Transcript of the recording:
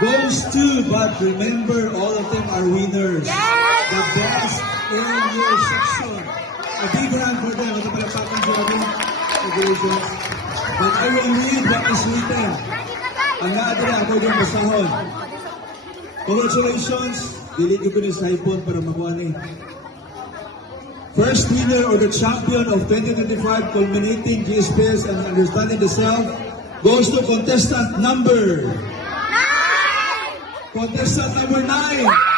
goes to, but remember, all of them are winners. The best in your section. A big round for them. Ito pala patang sila din. Congratulations. But I will read what is written. Ang naadra ako din basahon. Congratulations. Dilig ko ni sa iPhone para makuha ni. First winner or the champion of 2025 culminating GSPS and understanding the self goes to contestant number 9. Contestant number 9.